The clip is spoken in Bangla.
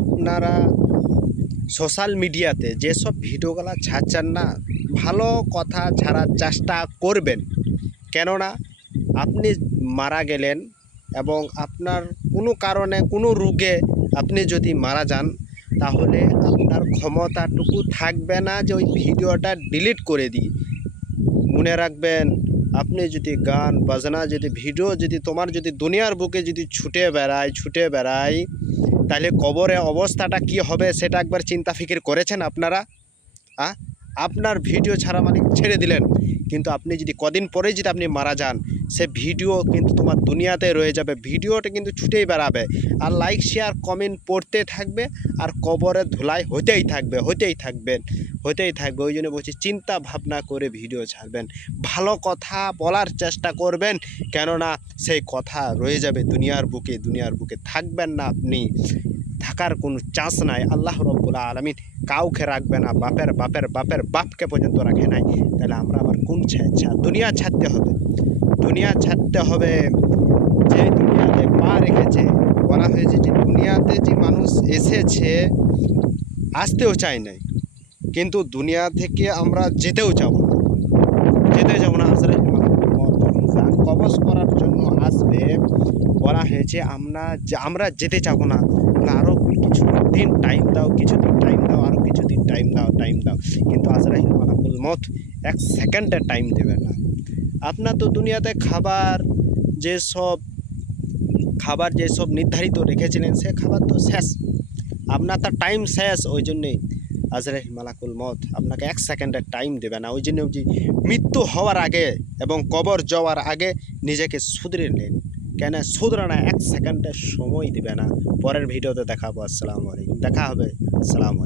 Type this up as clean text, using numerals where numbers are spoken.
আপনারা সোশ্যাল মিডিয়াতে যেসব ভিডিওগুলো ছাড়ছেন না, ভালো কথা ছাড়ার চেষ্টা করবেন। কেননা আপনি মারা গেলেন এবং আপনার কোনো কারণে কোনো রোগে আপনি যদি মারা যান, তাহলে আপনার ক্ষমতাটুকু থাকবে না যে ওই ভিডিওটা ডিলিট করে দিই। মনে রাখবেন, আপনি যদি গান বাজনা যদি ভিডিও যদি তোমার যদি দুনিয়ার বুকে যদি ছুটে বেড়ায়, তাহলে কবরে অবস্থাটা কি হবে সেটা একবার চিন্তা ফিকির করেছেন আপনারা? আপনার ভিডিও ছাড়া মানে ছেড়ে দিলেন, কিন্তু আপনি যদি কদিন পরেই যদি আপনি মারা যান, সে ভিডিও কিন্তু তোমার দুনিয়াতে রয়ে যাবে, ভিডিওটা কিন্তু ছুটেই বেড়াবে, আর লাইক শেয়ার কমেন্ট পড়তে থাকবে, আর কবরে ধুলাই হতেই থাকবে। ওই জন্য বলছি, চিন্তা ভাবনা করে ভিডিও ছাড়বেন, ভালো কথা বলার চেষ্টা করবেন, কেননা সেই কথা রয়ে যাবে দুনিয়ার বুকে থাকবেন না আপনি, থাকার কোনো চান্স নাই। আল্লাহ রব্বুল আলামিন কাউকে রাখবে না, বাপের বাপকে পর্যন্ত রাখে নাই, তাহলে আমরা আবার কোন দুনিয়া ছাড়তে হবে। যে দুনিয়াতে পা রেখেছে, বলা হয়েছে যে দুনিয়াতে যে মানুষ এসেছে আসতেও চায় নাই, কিন্তু দুনিয়া থেকে আমরা যেতেও যাব না। আজরাইল যখন জান কবজ করার জন্য আসবে, বলা হয়েছে আমরা যেতে চাবো না, আরও কিছুদিন টাইম দাও, আরও কিছুদিন টাইম দাও। কিন্তু আজরাইল মালাকুল মউত 1 সেকেন্ডের টাইম দেবে না। আপনার তো দুনিয়াতে খাবার যেসব নির্ধারিত রেখেছিলেন, সে খাবার তো শেষ, আপনার তো টাইম শেষ। ওই জন্যেই আজরাইল মালাকুল মউত আপনাকে 1 সেকেন্ডের টাইম দেবে না। ওই জন্য মৃত্যু হওয়ার আগে এবং কবর যাওয়ার আগে নিজেকে শুধরে নেন, কেন শুধরানো 1 সেকেন্ডের সময় দিবে না। পরের ভিডিওতে দেখা হবে। আসসালামু আলাইকুম।